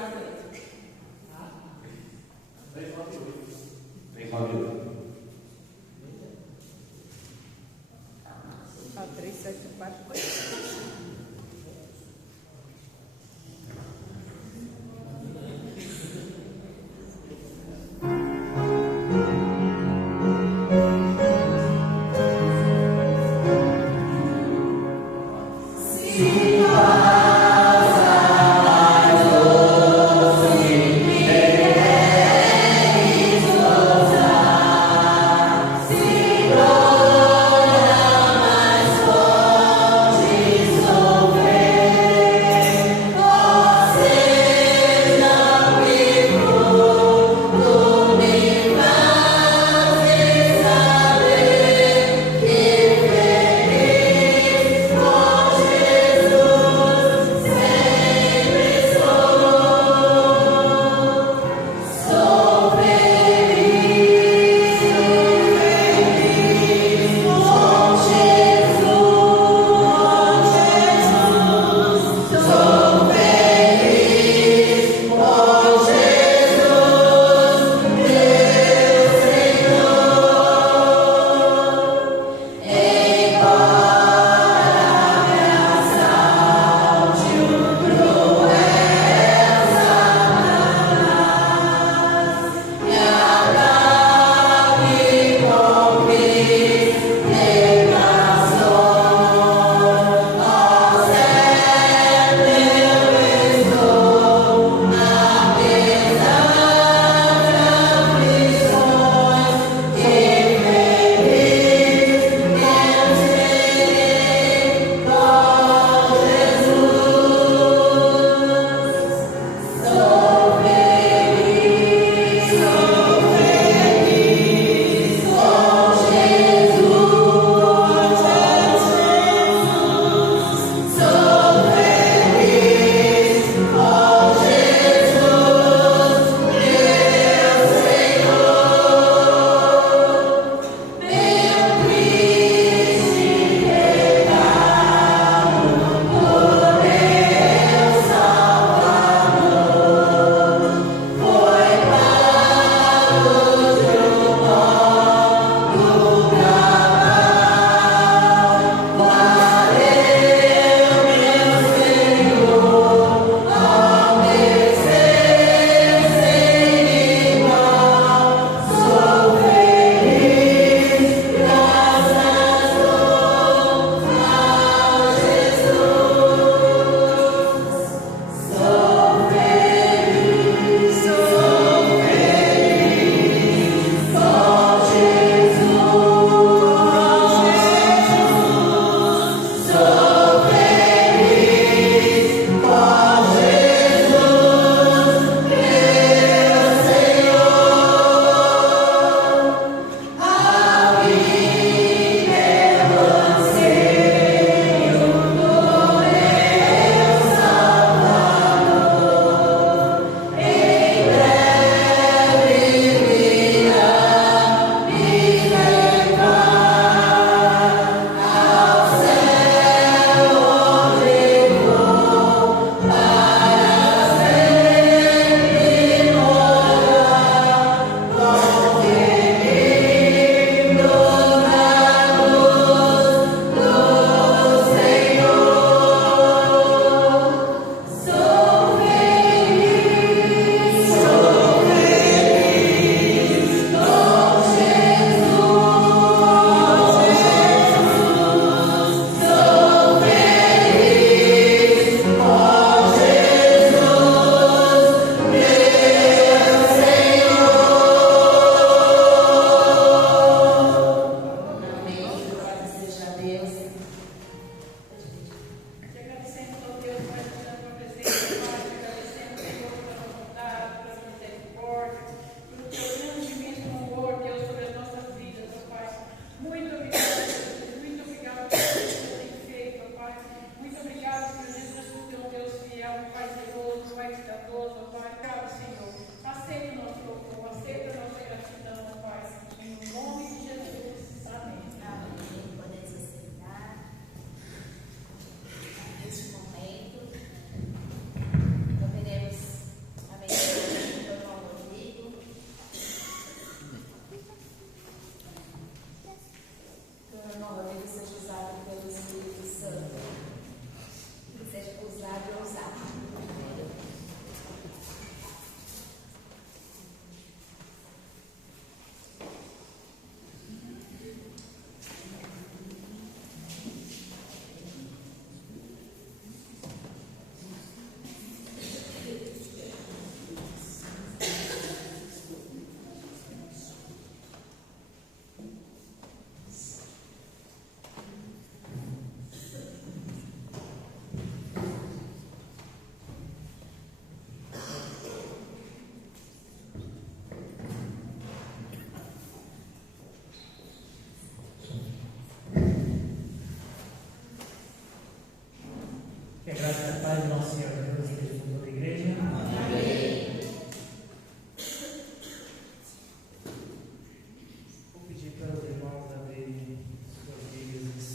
Jesus.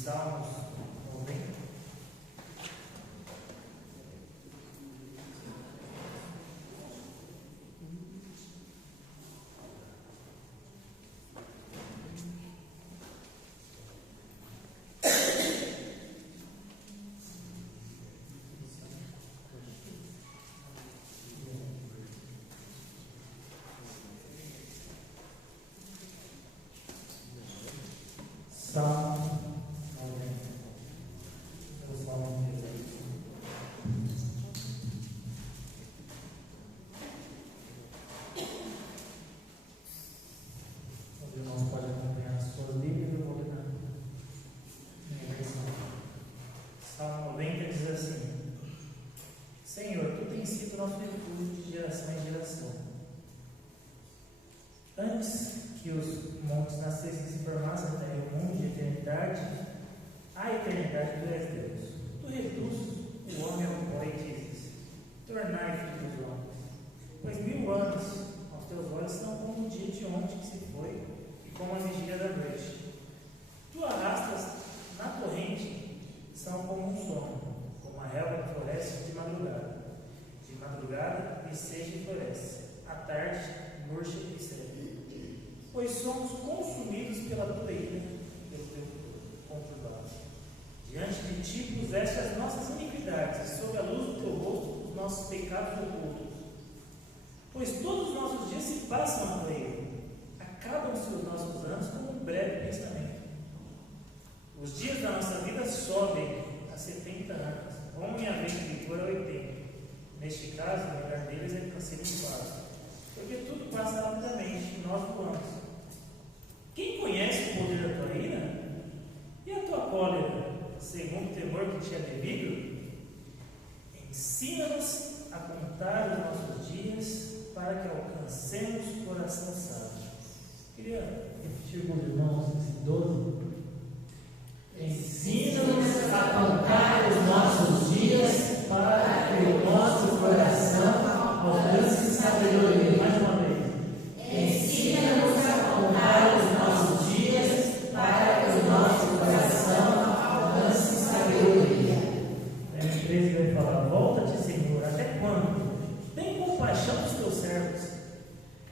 Salmos 90. Salmo 90. O Salmo 18. Os irmãos podem acompanhar as suas Bíblias, eu vou ler na minha versão. Salmo 90 diz assim: Senhor, tu tens sido nosso refúgio de geração em geração. Antes que os montes nascessem e se formassem até o mundo de eternidade, a eternidade tu és Deus. Tu reduzes o homem ao pó e dizes: tornai filho dos homens. Pois 1000 anos aos teus olhos são como o dia de ontem que se foi e como a vigília da noite. Tu arrastas na torrente, são como um sono, como a relva que floresce de madrugada. De madrugada viceja e floresce, à tarde murcha e seca. Pois somos consumidos pela tua ira, pelo teu conturbado. Diante de ti puseste as nossas iniquidades, e sob a luz do teu rosto os nossos pecados ocultos. Pois todos os nossos dias se passam a erro, acabam-se os nossos anos como um breve pensamento. Os dias da nossa vida sobem a 70 anos, vão em haver de vigor a 80. Neste caso, o melhor deles é canseiro de vaso, porque tudo passa rapidamente e nós voamos. Quem conhece o poder da tua ira? E a tua cólera, segundo o temor que te é devido? Ensina-nos a contar os nossos dias, para que alcancemos o coração sábio. Queria repetir com os irmãos esse 12. Ensina-nos a contar os nossos dias, para que o nosso coração alcance sabedoria. Mais uma vez. Ensina-nos a contar os nossos dias, para que o nosso coração alcance sabedoria. A 13 vai falar: volta-te, Senhor, até quando? Tem compaixão dos teus servos.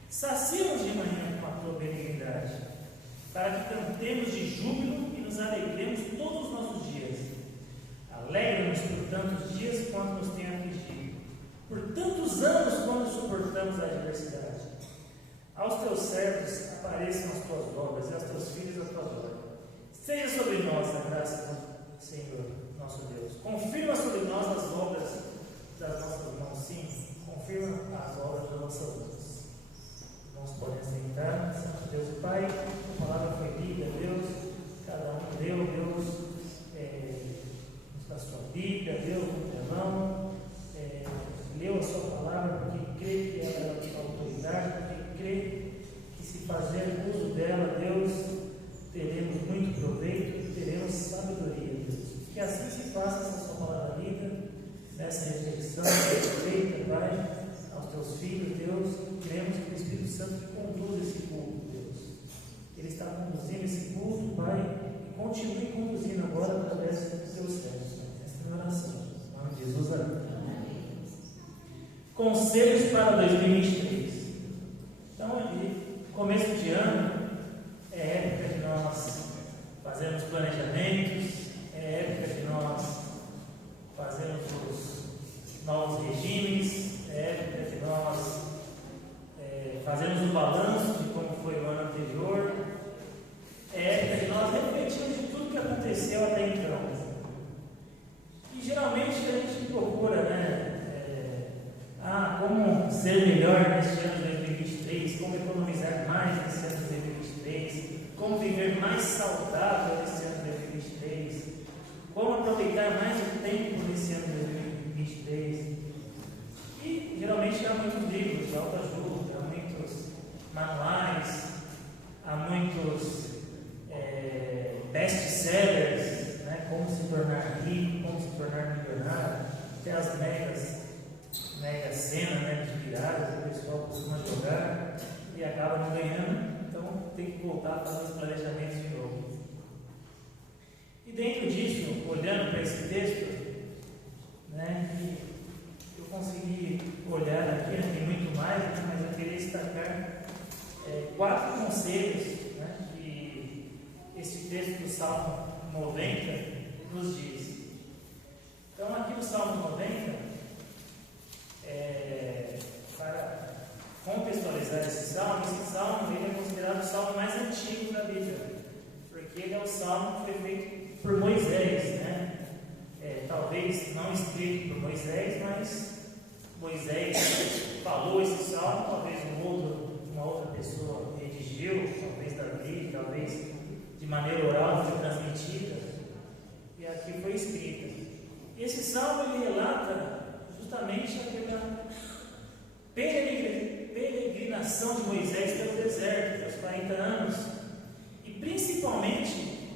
Sacia-nos de manhã com a tua benignidade, para que cantemos de júbilo e nos alegremos todos os nossos dias. Alegra-nos por tantos dias quanto nos tem afligido, por tantos anos quando suportamos a adversidade. Aos teus servos apareçam as tuas obras, e aos teus filhos as tuas obras. Seja sobre nós a graça do Senhor, nosso Deus. Confirma sobre nós as obras das nossas mãos. Sim, confirma as obras das nossas mãos. Nós podemos sentar. Santo Deus e Pai, a palavra foi lida, Deus. Cada um deu, Deus, a sua Bíblia, Deus, no telão. Leu a sua palavra porque crê que ela é a autoridade, porque crê que se fazer uso dela, Deus, teremos muito proveito e teremos sabedoria, Deus. Que assim se faça essa sua palavra lida, nessa reflexão feita, Pai, aos teus filhos, Deus. Cremos que o Espírito Santo te conduz esse culto, Deus. Ele está conduzindo esse culto, Pai, e continue conduzindo agora através dos teus servos. Essa é a minha oração. Em nome de Jesus, amém. Conselhos para 2023. Então, começo de ano é época de nós fazermos planejamentos, é época de nós fazermos os novos regimes, é época de nós fazermos um balanço de como foi o ano anterior, é época de nós refletirmos de tudo que aconteceu até então. E geralmente a gente procura, como ser melhor neste ano de 2023, como economizar mais nesse ano de 2023, como viver mais saudável nesse ano de 2023, como aproveitar mais o tempo nesse ano de 2023. E geralmente há muitos livros de autoajuda, há muitos manuais, há muitos best-sellers, né? Como se tornar rico, como se tornar milionário, até as mega cena, né, de viradas, o pessoal costuma jogar e acaba não ganhando, então tem que voltar a fazer os planejamentos de novo. E dentro disso, olhando para esse texto, né, eu consegui olhar aqui, tem muito mais, né, mas eu queria destacar 4 conselhos, né, que esse texto do Salmo 90 nos diz. Então, aqui no Salmo 90, para contextualizar esse salmo ele é considerado o salmo mais antigo da Bíblia, porque ele é o salmo que foi feito por Moisés, né? Talvez não escrito por Moisés, mas Moisés falou esse salmo, talvez uma outra pessoa redigiu, talvez Davi, talvez de maneira oral foi transmitida, e aqui foi escrita. E esse salmo ele relata justamente aquela peregrinação de Moisés pelo deserto, pelos 40 anos, e principalmente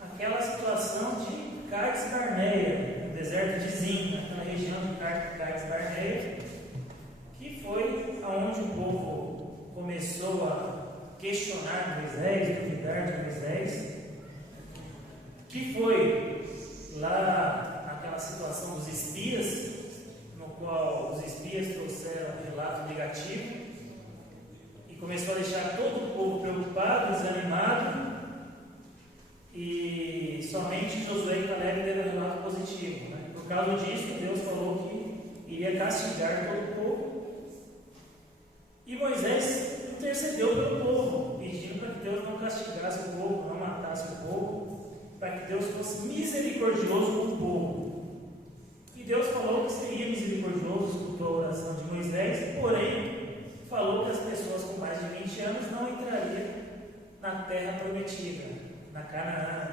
aquela situação de Cades Barneia, no deserto de Zin, naquela região de Cades Barneia, que foi aonde o povo começou a questionar Moisés, duvidar de Moisés, que foi lá naquela situação dos espias, no qual os espias trouxeram um relato negativo e começou a deixar todo o povo preocupado, desanimado, e somente Josué e Caleb deram um relato positivo, né? Por causa disso, Deus falou que iria castigar todo o povo, e Moisés intercedeu pelo povo, pedindo para que Deus não castigasse o povo, não matasse o povo, para que Deus fosse misericordioso com o povo. E Deus falou que seria misericordioso, escutou a oração de Moisés, porém falou que as pessoas com mais de 20 anos não entrariam na terra prometida, na Canaã,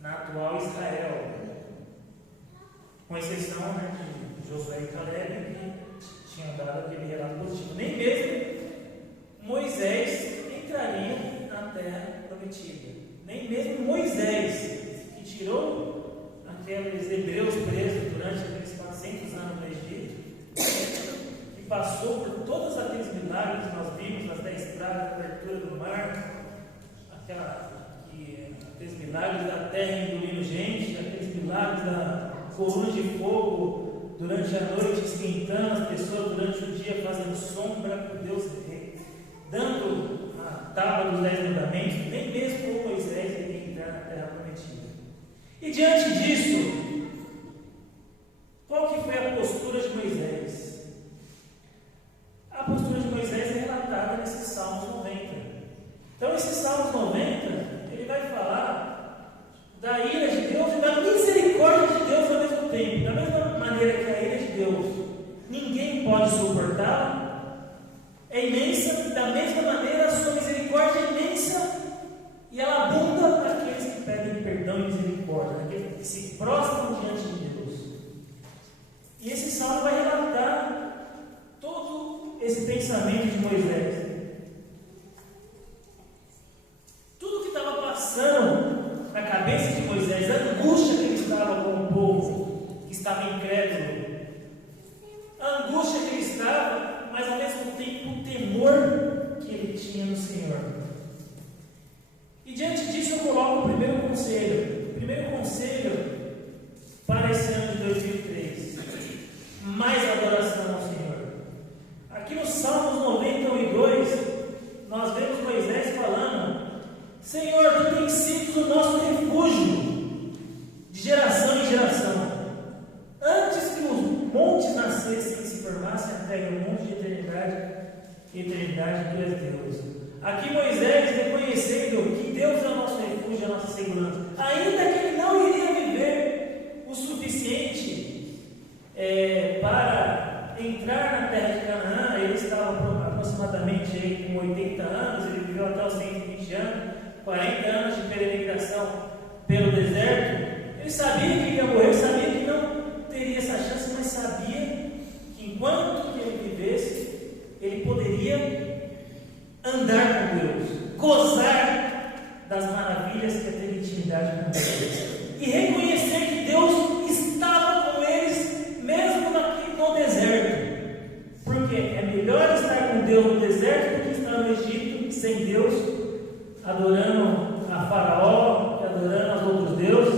na atual Israel, com exceção, né, de Josué e Caleb, que tinham dado aquele relato positivo. Nem mesmo Moisés entraria na terra prometida. Nem mesmo Moisés, que tirou aqueles hebreus presos durante aqueles 400 anos no Egito, que passou por todos aqueles milagres que nós vimos, as 10 pragas, a abertura do mar, aqueles milagres da terra engolindo gente, aqueles milagres da coluna de fogo durante a noite esquentando as pessoas, durante o dia fazendo sombra por Deus, dando a tábua dos 10 mandamentos. Nem mesmo Moisés iria entrar na terra prometida. E diante disso, qual que foi a postura de Moisés? A postura de Moisés é relatada nesses Salmos 90. Então, esses Salmos 90, ele vai falar da ira de Deus e da misericórdia de Deus ao mesmo tempo. Da mesma maneira que a ira de Deus ninguém pode suportá-la, é imensa, e da mesma maneira a sua misericórdia é imensa, e ela abunda para aqueles que pedem perdão e misericórdia, aqueles que se prostram diante de Deus. E esse salmo vai relatar todo esse pensamento de Moisés. Tudo que estava passando na cabeça de Moisés, a angústia que ele estava com o povo, que estava incrédulo, a angústia que ele estava, mas ao mesmo tempo o temor que ele tinha no Senhor. E diante disso eu coloco o primeiro conselho. O primeiro conselho para esse ano de 2003: mais adoração ao Senhor. Aqui no Salmos 92, nós vemos Moisés falando: Senhor, Tu tens sido o nosso refúgio de geração em geração. Antes que os montes nascessem e se formassem, até o monte de eternidade, Tu és Deus. Aqui Moisés reconhecendo que Deus é o nosso refúgio, a nossa segurança, ainda que ele não iria viver o suficiente para entrar na terra de Canaã. Ele estava aproximadamente aí com 80 anos, ele viveu até os 120 anos, 40 anos de peregrinação pelo deserto. Ele sabia que iria morrer, sabia que não teria essa chance, mas sabia que enquanto ele vivesse, ele poderia andar com Deus, gozar das maravilhas que é ter intimidade com Deus, e reconhecer que Deus estava com eles mesmo no deserto, porque é melhor estar com Deus no deserto do que estar no Egito sem Deus, adorando a Faraó, adorando aos outros deuses,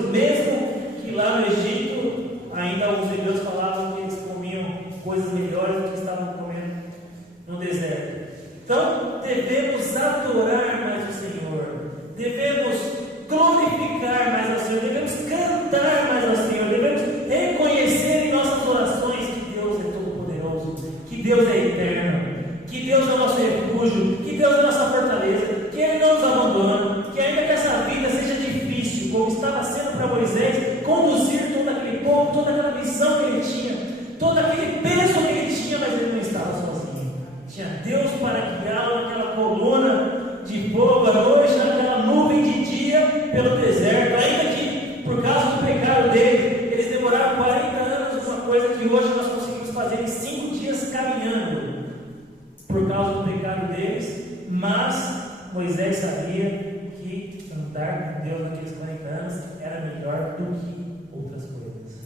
Deus é eterno, que Deus é o nosso refúgio, que Deus é a nossa fortaleza, que Ele não nos abandona, que ainda que essa vida seja difícil, como estava sendo para Moisés, conduzir todo aquele povo, toda aquela missão que ele tinha, todo aquele peso que ele tinha, mas ele não estava sozinho. Tinha Deus para guiá-lo naquela coluna de fogo à noite, naquela nuvem de dia pelo deserto, ainda que por causa do pecado dele, eles demoraram 40 anos, uma coisa que hoje nós conseguimos fazer em 5 dias caminhando, por causa do pecado deles, mas Moisés sabia que andar com Deus naqueles 40 anos era melhor do que outras coisas.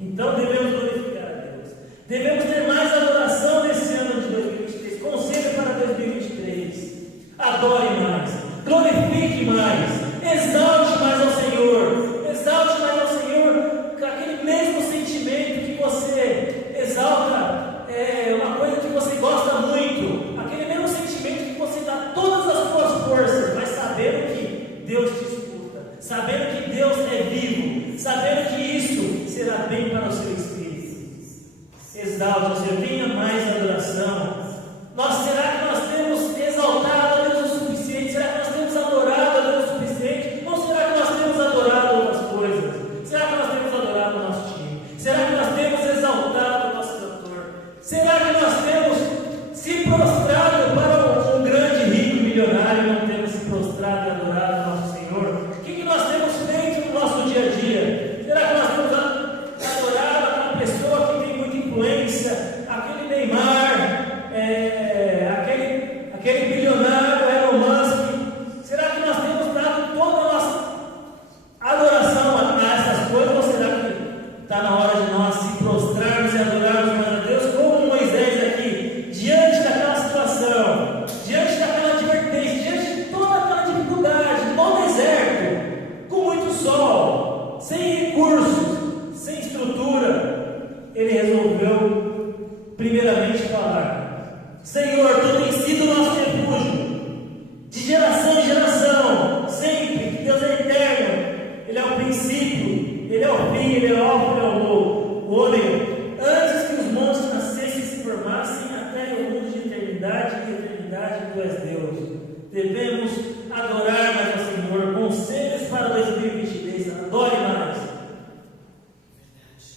Então devemos glorificar a Deus, devemos ter mais adoração nesse ano de 2023, conselho para 2023, adore mais, glorifique mais, exalte mais ao Senhor, exalte mais ao Senhor, com aquele mesmo sentimento que você exalta, uma coisa que você gosta muito, aquele mesmo sentimento que você dá todas as suas forças, mas sabendo que Deus te escuta, sabendo que Deus é vivo, sabendo que isso será bem para o seu espírito. Exalte o Senhor, tenha mais adoração. Será que nós temos exaltado a Deus o suficiente? Será que nós temos adorado a Deus o suficiente? Ou será que nós temos adorado outras coisas? Será que nós temos adorado o nosso time? Será que nós temos exaltado o nosso cantor? Será que nós temos se prostrado para um grande rico milionário e não temos se prostrado e adorado o nosso Senhor? O que nós temos feito no nosso dia a dia? Será que nós temos adorado aquela pessoa que tem muita influência, aquele Neymar, aquele bilionário Elon Musk? Será que nós temos dado toda a nossa adoração a essas coisas? Ou será que está na hora de nós se prostrarmos e adorarmos a Deus como Moisés aqui, diante daquela situação, diante daquela advertência, diante de toda aquela dificuldade, no deserto, com muito sol, sem recursos, sem estrutura? Ele resolveu primeiramente falar: Senhor, Tu tens sido o nosso refúgio, de geração em geração, sempre, que Deus é eterno, Ele é o princípio, Ele é o fim, Ele é o alfa, Ele é o ômega. Antes que os montes nascessem e se formassem, a terra e o mundo de eternidade e eternidade, Tu és Deus. Devemos adorar mais ao Senhor. Conselhos para 2023: adore mais.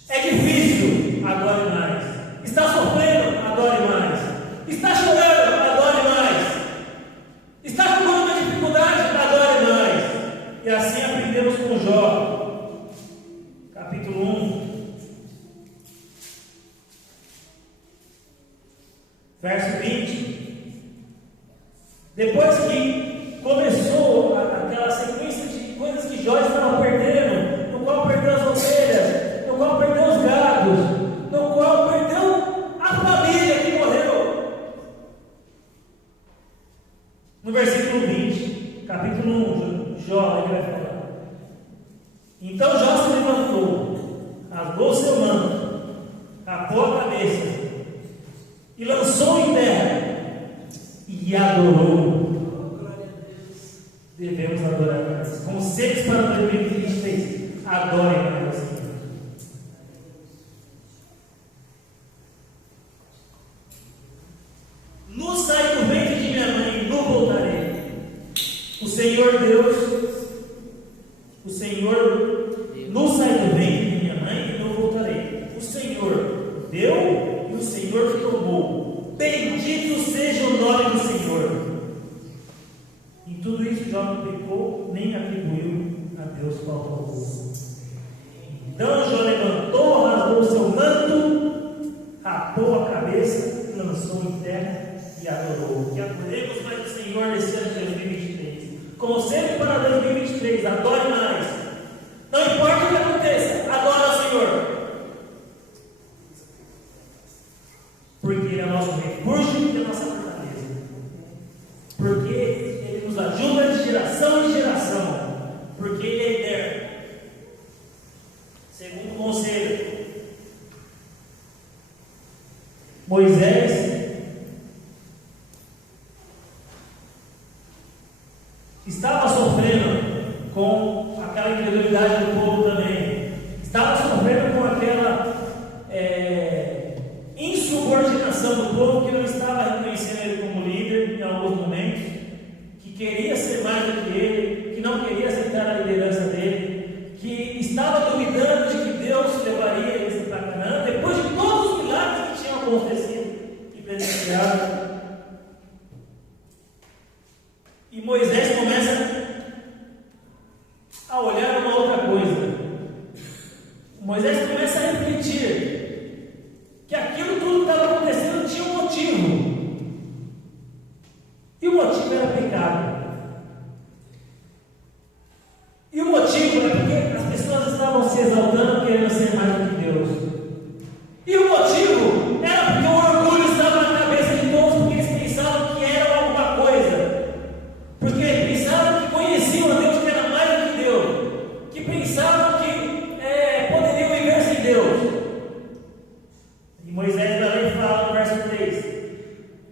É difícil, adore mais. Está sofrendo, adore mais. Está chorando, adore mais. Está com alguma dificuldade, adore mais. E assim aprendemos com Jó, capítulo 1, verso 20. Depois que começou aquela sequência de coisas que Jó estava perdendo, no qual perdeu as ovelhas, no qual perdeu os gados, no qual perdeu a família que morreu. No versículo 20, capítulo 1, Jó, ele vai falar: então Jó se levantou, rasgou seu manto, rapou a cabeça e lançou em terra e adorou. Devemos adorar a Deus. Conselhos para 2023: adore a Deus. No saí do ventre de minha mãe, no voltarei. O Senhor Deus, o Senhor, no saí do ventre de minha mãe, e no voltarei. O Senhor deu e o Senhor tomou. Bendito seja o nome do Senhor. Em tudo isso, Jó não pecou, nem atribuiu a Deus falta alguma. Então Jó levantou, rasgou seu manto, rapou a cabeça e lançou em terra e adorou. Que adoremos mais o Senhor nesse ano de 2023. Conselho para 2023: adore mais. Não importa o que aconteça, adore ao Senhor. Porque Ele é o nosso refúgio e a nossa fortaleza. Porque Ele nos ajuda de geração em geração. Porque Ele é eterno. estava duvidando de que Deus levaria eles para Canaã, depois de todos os milagres que tinham acontecido e presenciado. E Moisés começa a olhar uma outra coisa. Moisés começa a refletir que aquilo tudo que estava acontecendo tinha um motivo. E o motivo era pecado. E o motivo é porque as pessoas estavam se exaltando, querendo ser mais do que Deus. E o motivo era porque o orgulho estava na cabeça de todos, porque eles pensavam que era alguma coisa. Porque pensavam que conheciam a Deus, que era mais do que Deus. Que pensavam que poderiam viver sem Deus. E Moisés vai lá e fala no verso 3: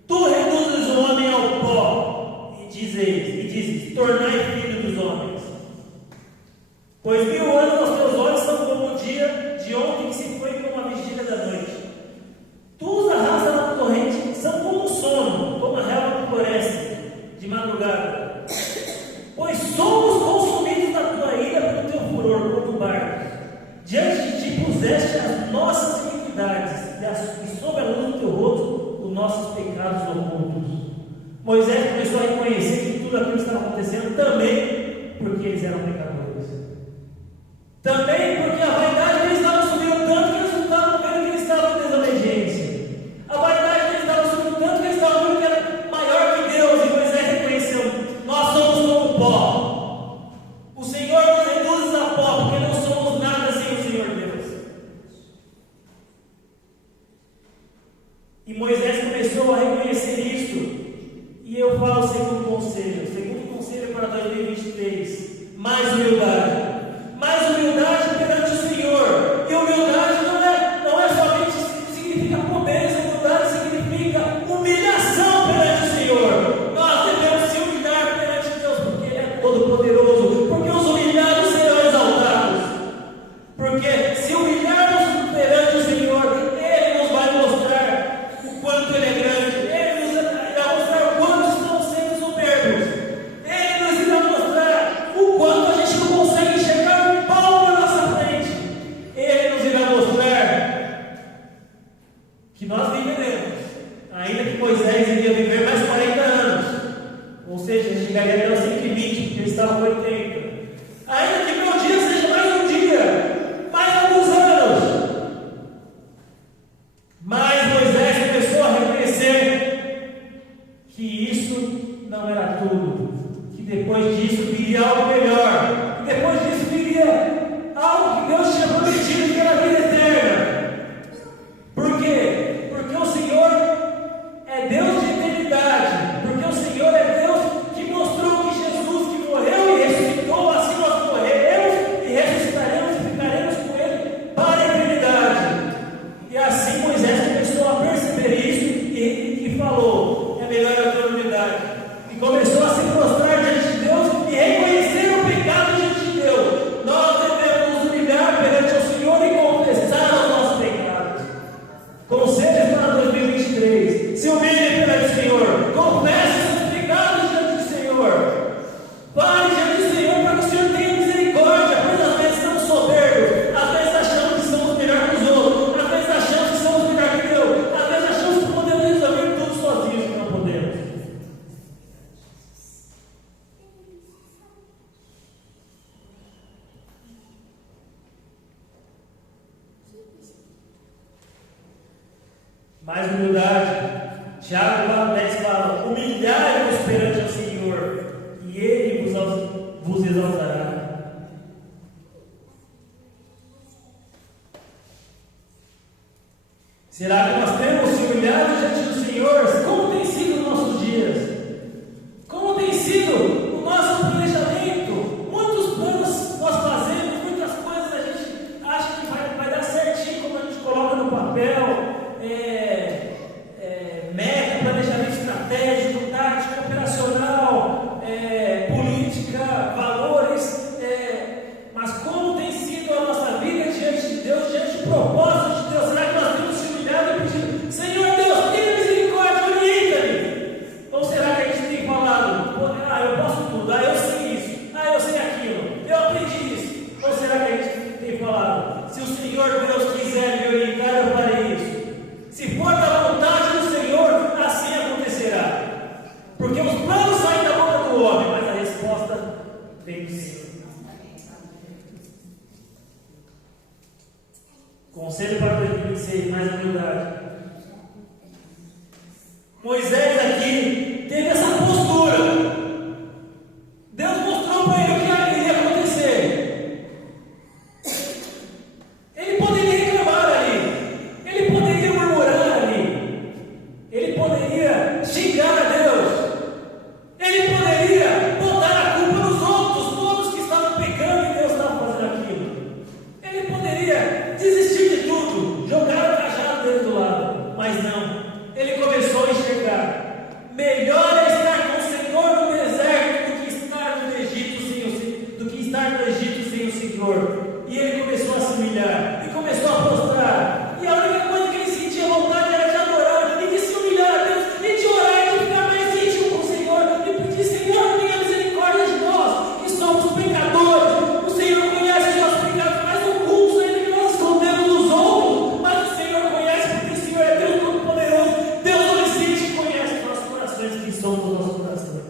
Tu reduzes o homem ao pó, e dizes, tornai filho dos homens. Pois 1000 anos aos teus olhos são como o dia de ontem que se foi como a vigília da noite. Tu os arrastas na torrente, são como um sono, como a relva que floresce de madrugada. Pois somos consumidos da tua ira pelo teu furor, como barcos. Diante de ti puseste as nossas iniquidades, e sob a luz do teu rosto os nossos pecados ocultos. Moisés começou a reconhecer que tudo aquilo que estava acontecendo também porque eles eram pecadores. Também porque a vaidade deles estava subindo tanto que eles não estavam vendo que eles estavam em desobediência. A vaidade deles estava subindo tanto que eles estavam vendo que era maior que Deus. E Moisés reconheceu: nós somos como pó. O Senhor nos reduz a pó, porque não somos nada sem o Senhor Deus. E Moisés começou a reconhecer isso. E eu falo o segundo conselho para 2023: mais humildade. Mais humildade perante o Senhor. E humildade não é somente significa pobreza, humildade significa humilhação perante o Senhor. Nós devemos se humilhar perante Deus, porque Ele é todo-poderoso, porque os humilhados serão exaltados. Porque se humilharmos perante o Senhor, Ele nos vai mostrar o quanto Ele é grande, Ele nos irá mostrar o quanto estamos sendo soberbos, Ele nos irá mostrar o quanto a gente não consegue enxergar na nossa frente. Ele nos irá mostrar que nós viveremos, ainda que Moisés iria viver mais 40 anos, ou seja, chegaria até os 120, porque ele estava com 80. Ainda que meu dia seja mais um dia, mais alguns anos. Mas Moisés começou a reconhecer que isso não era tudo, que depois disso viria algo melhor, que depois disso viria algo que Deus tinha prometido, que era a vida eterna. Por quê? Porque o Senhor é Deus de eternidade. Porque o Senhor é Deus que mostrou que Jesus, que morreu e ressuscitou, assim nós morreremos e ressuscitaremos e ficaremos com Ele para a eternidade. E assim Moisés começou a perceber isso e falou: é melhor eu ter humildade. E começou a se prostrar diante de Deus e reconhecer o pecado diante de Deus. Nós devemos nos humilhar perante o Senhor e confessar os nossos pecados. Conselhos para 2023: se humilhe perante o Senhor, confesse os seus pecados diante do Senhor, fale diante do Senhor para que o Senhor tenha misericórdia, pois às vezes estamos soberbos, às vezes achamos que somos melhor que os outros, às vezes achamos que somos melhor que Deus, às vezes achamos que podemos resolver tudo sozinhos, que não podemos. Mais humildade. Tiago 4,10 fala: humilhai-vos perante o Senhor, e Ele vos exaltará. Será que nós temos se humilhado diante do Senhor? Como tem sido os nossos dias? Como tem sido o nosso planejamento? Muitos planos nós fazemos, muitas coisas a gente acha que vai dar certinho, como a gente coloca no papel. Meta, planejamento estratégico, tática, operacional, política, valores, mas como tem sido a nossa vida diante de Deus, diante do propósito de Deus? Será que nós temos se humilhado e pedido: Senhor Deus, tenha misericórdia, orienta-me? Ou será que a gente tem falado: eu posso tudo, eu sei isso, eu sei aquilo, eu aprendi isso? Ou será que a gente Conselho para 2026, mais humildade. Moisés aqui teve essa postura. Deus mostrou para ele o que iria acontecer. Ele poderia reclamar ali, ele poderia murmurar ali, ele poderia xingar a Deus, ele poderia botar a culpa nos outros, todos que estavam pecando e Deus estava fazendo aquilo. Ele poderia desistir de tudo, jogar o cajado dele do lado, mas não. Ele começou a enxergar: melhor é estar com o Senhor no deserto do que estar no Egito sem o Senhor. E ele começou a se humilhar, e começou a prostrar, e a única coisa que ele sentia vontade era de adorar, e de se humilhar a Deus, e de orar, e de ficar mais íntimo com o Senhor, e pedir: Senhor, tenha misericórdia de nós, que somos pecadores. O Senhor conhece os nossos pecados mais ocultos, ainda que nós escondemos dos outros, mas o Senhor conhece, porque o Senhor é Deus Todo-Poderoso, Deus onisciente, que conhece os nossos corações, que somos os nossos corações.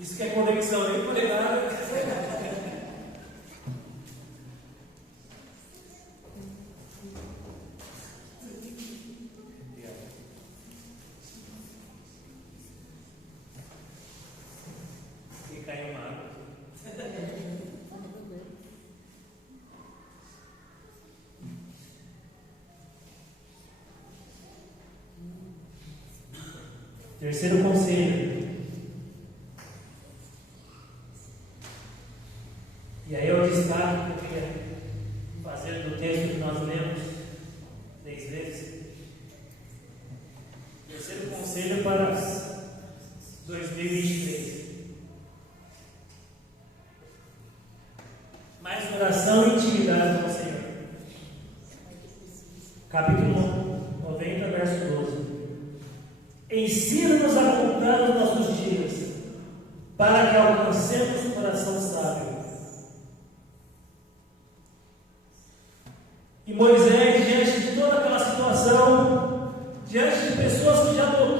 Isso que é conexão, nem por nada. E caiu uma água. Terceiro conselho. E aí é o destaque que eu queria fazer do texto que nós lemos 10 vezes. Terceiro conselho para 2023. Mais oração e intimidade com o Senhor. Capítulo 90, verso 12. Ensina-nos a contar os nossos dias, para que alcancemos o coração sábio. E Moisés, diante de toda aquela situação, diante de pessoas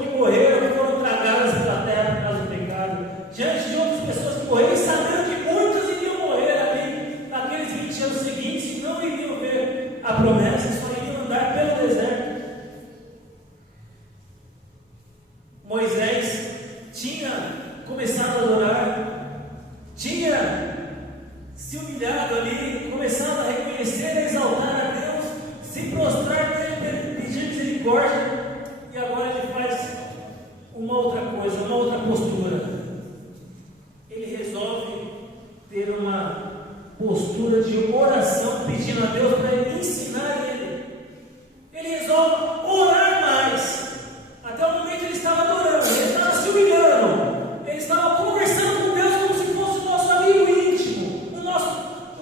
que morreram, que foram tragadas pela terra por causa do pecado, diante de outras pessoas que morreram, sabendo que muitas iriam morrer ali, naqueles 20 anos seguintes, não iriam ver a promessa, só iriam andar pelo deserto. Moisés tinha começado a adorar, tinha se humilhado ali, começado a reconhecer, a exaltar a Deus, se prostrar, pedir misericórdia, e agora ele faz uma outra coisa, uma outra postura. Ele resolve ter uma postura de oração, pedindo a Deus para ele ensinar ele. Ele resolve orar mais. Até o momento ele estava adorando, ele estava se humilhando, ele estava conversando com Deus como se fosse o nosso amigo íntimo, o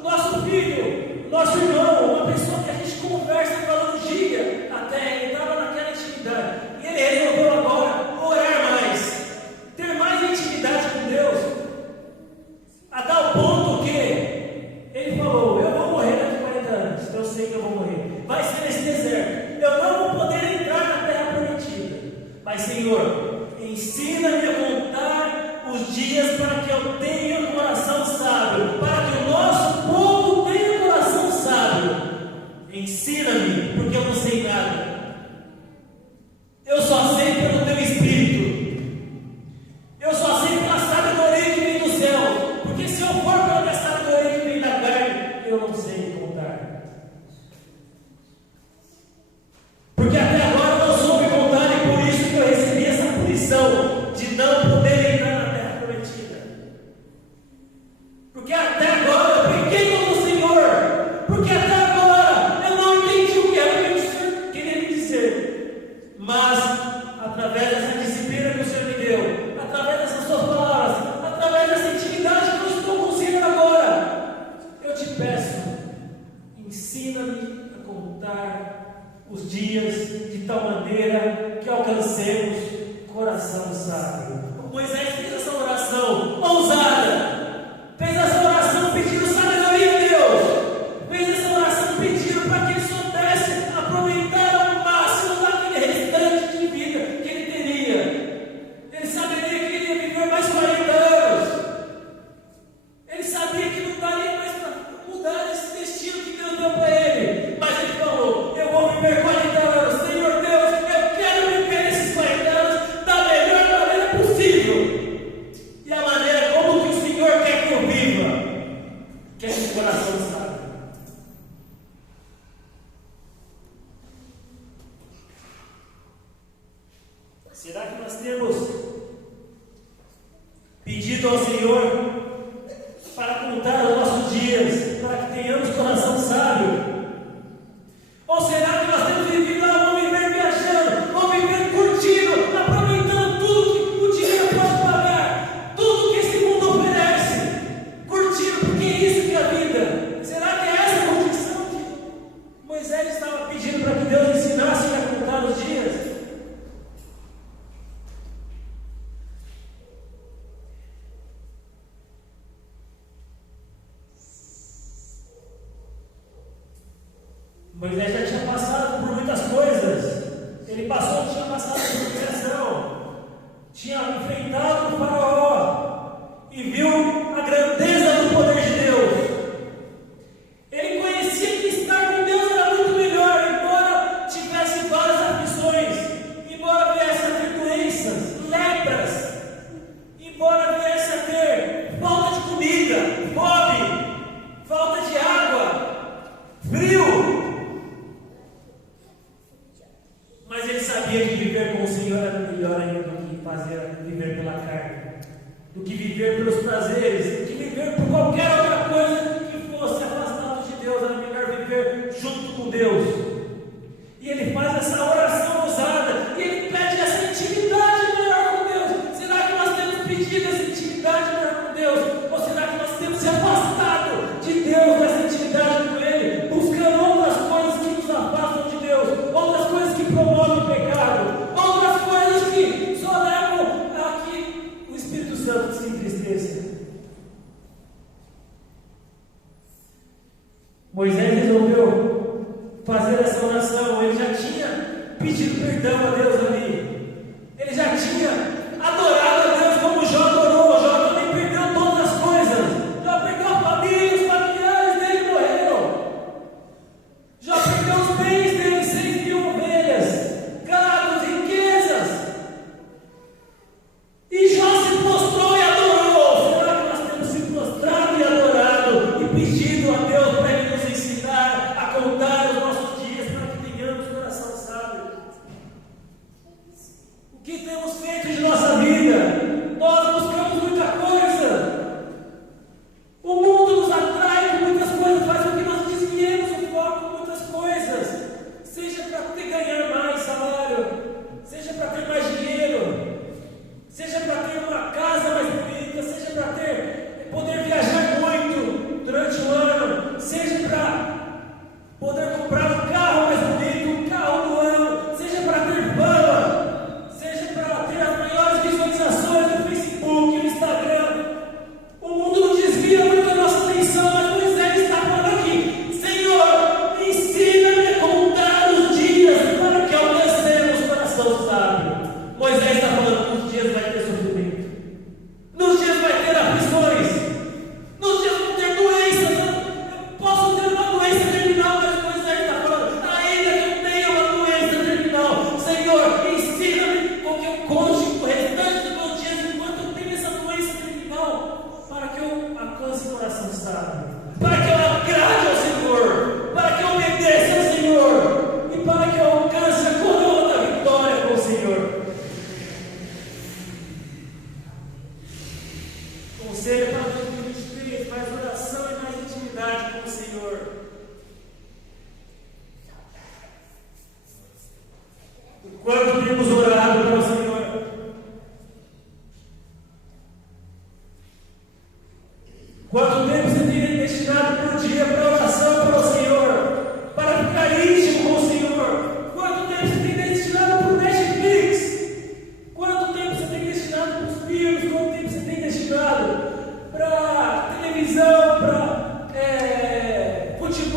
nosso filho, o nosso irmão, uma pessoa que a gente conversa falando dia, até ele estava naquela intimidade. E ele resolveu agora orar mais, ter mais intimidade com Deus, a tal ponto que ele falou: eu vou morrer daqui a 40 anos, eu sei que eu vou morrer, vai ser nesse deserto, eu não vou poder entrar na terra prometida, mas Senhor, ensina-me a contar os dias para que eu tenha um coração sábio, para que o nosso povo tenha um coração sábio. Ensina-me, porque eu não sei nada, eu só sei pelo teu Espírito, eu só sei pela sabedoria que vem do céu, porque se eu for pela minha sabedoria que vem da carne, eu não sei contar, porque até agora eu não soube contar, e por isso que eu recebi essa punição de não poder entrar na terra prometida, porque até agora eu pequei contra o Senhor, porque até agora eu não entendi o que era que o Senhor queria me dizer, mas através dessa disciplina que o Senhor me deu, através dessas suas palavras, através dessa intimidade que eu estou com o Senhor agora, eu te peço, ensina-me a contar os dias de tal maneira que alcancemos coração sábio. Moisés fez essa oração ousada, fez essa oração pedindo sabedoria a Deus, fez essa oração temos um coração sábio? Será que nós temos pedido ao Senhor para contar os nossos dias, para que tenhamos coração sábio? Ou será que nós temos vivido, vamos viver viajando, vamos viver curtindo, aproveitando tudo que o dinheiro pode pagar, tudo que esse mundo oferece, curtindo, porque é isso que é a vida? Será que é essa a condição que Moisés estava pedindo para que Deus ensinasse a contar os dias? Moisés já tinha passado por muitas coisas. Ele tinha passado por criação, tinha enfrentado o faraó e viu a grandeza do poder de Deus. Ele conhecia que estar com Deus era muito melhor, embora tivesse várias aflições, embora viesse a ter doenças, lepras, embora viesse a ter falta de comida, fome, falta de água, frio. Mas ele sabia que viver com o Senhor era melhor ainda do que viver pela carne, do que viver pelos prazeres, do que viver por qualquer outra coisa que fosse afastado de Deus. Era melhor viver junto com Deus. E ele faz essa oração ousada, e ele pede essa intimidade maior com Deus. Será que nós temos pedido essa intimidade maior com Deus? Ou será que nós temos se afastado de Deus, dessa intimidade com Ele, buscando outras coisas que nos afastam de Deus, outras coisas que promovem o pecado, outras coisas que só levam a que o Espírito Santo se entristeça? Moisés resolveu fazer essa oração. Ele já tinha pedido perdão a Deus ali, ele já tinha adorado a Deus como Jó adorou. Jó também perdeu todas as coisas. Jó perdeu a família, os familiares dele morreram. Jó perdeu os bens dele, 100.000 ovelhas, gados, riquezas. E Jó se prostrou e adorou. Será que nós temos se prostrado e adorado e pedido a Deus para Ele nos ensinar a contar os nossos dias, para que tenhamos coração sábio? O que temos feito de nossa vida? Nós buscamos muita coisa. O mundo nos atrai com muitas coisas, faz com que nós desviemos o foco com muitas coisas. Seja para ganhar mais salário, seja para ter mais dinheiro, seja para ter uma casa mais bonita, seja para poder viajar muito durante o ano, seja para poder comprar um carro mais bonito, um carro do ano, seja para ter fama, seja para ter as maiores visualizações no Facebook, no Instagram. O mundo não desvia muito a nossa atenção, mas Moisés está falando aqui: Senhor, ensina-me a contar os dias para que alcancemos o coração sábio. Moisés está falando que nos dias vai ter sofrimento, nos dias vai ter aflições, nos dias vão ter doenças. Eu posso ter uma doença terminal, mas Moisés está falando: ainda que eu tenha uma doença terminal, Senhor, ensina-me com que eu conte o restante dos meus dias enquanto eu tenho essa doença terminal, para que eu alcance o coração sábio, para que eu agrade ao Senhor, para que eu obedeça ao Senhor e para que eu alcance a coroa da vitória com o Senhor. Conselho para 2023: mais oração e mais intimidade com o Senhor. Quanto temos orado para o Senhor? Quanto tempo você tem destinado por dia para oração para o Senhor, para ficar íntimo com o Senhor? Quanto tempo você tem destinado para o Netflix? Quanto tempo você tem destinado para os filmes? Quanto tempo você tem destinado para televisão, para futebol?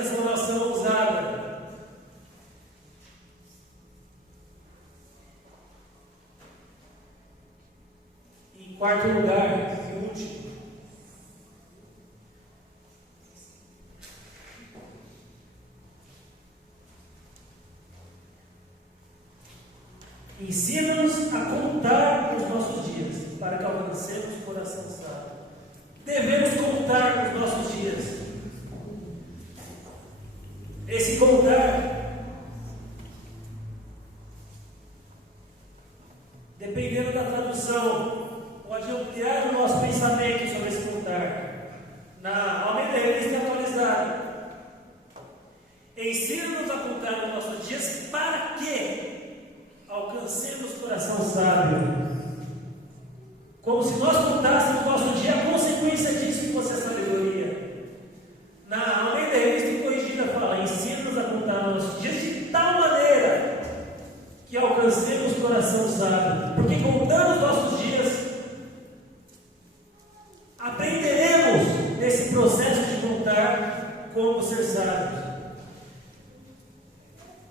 essa oração usada. Em quarto lugar, e último, ensina-nos a contar os nossos dias, para que alcancemos o coração sábio. Devemos contar os nossos dias. Esse contar, dependendo da tradução, pode ampliar o nosso pensamento sobre esse contar. Na Almeida Revista Atualizada, ensina-nos a contar os nossos dias para que alcancemos o coração sábio. Como se nós contássemos o nosso dia, a consequência disso fosse a sabedoria. Na Almeida Revista Corrigida fala: ensina-nos a contar os nossos dias de tal maneira que alcancemos o coração sábio. Porque contando os nossos dias, aprenderemos nesse processo de contar como ser sábios.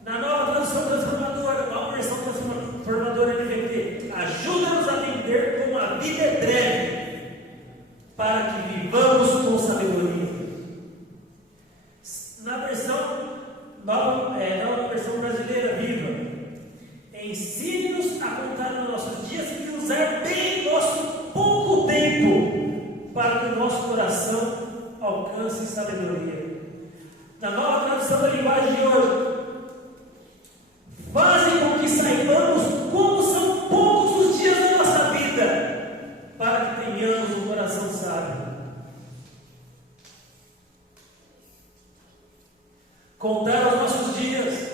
Na nova tradução transformadora, nova versão transformadora NVT, ajuda-nos a entender como a vida é breve, para que vivamos com sabedoria. Na versão nova versão brasileira viva, ensine-nos a contar nos nossos dias e usar bem o nosso pouco tempo, para que o nosso coração alcance sabedoria. Na nova tradução da linguagem de hoje, fazem com que saibamos como são poucos os dias da nossa vida, para que tenhamos um coração sábio. Contar os nossos dias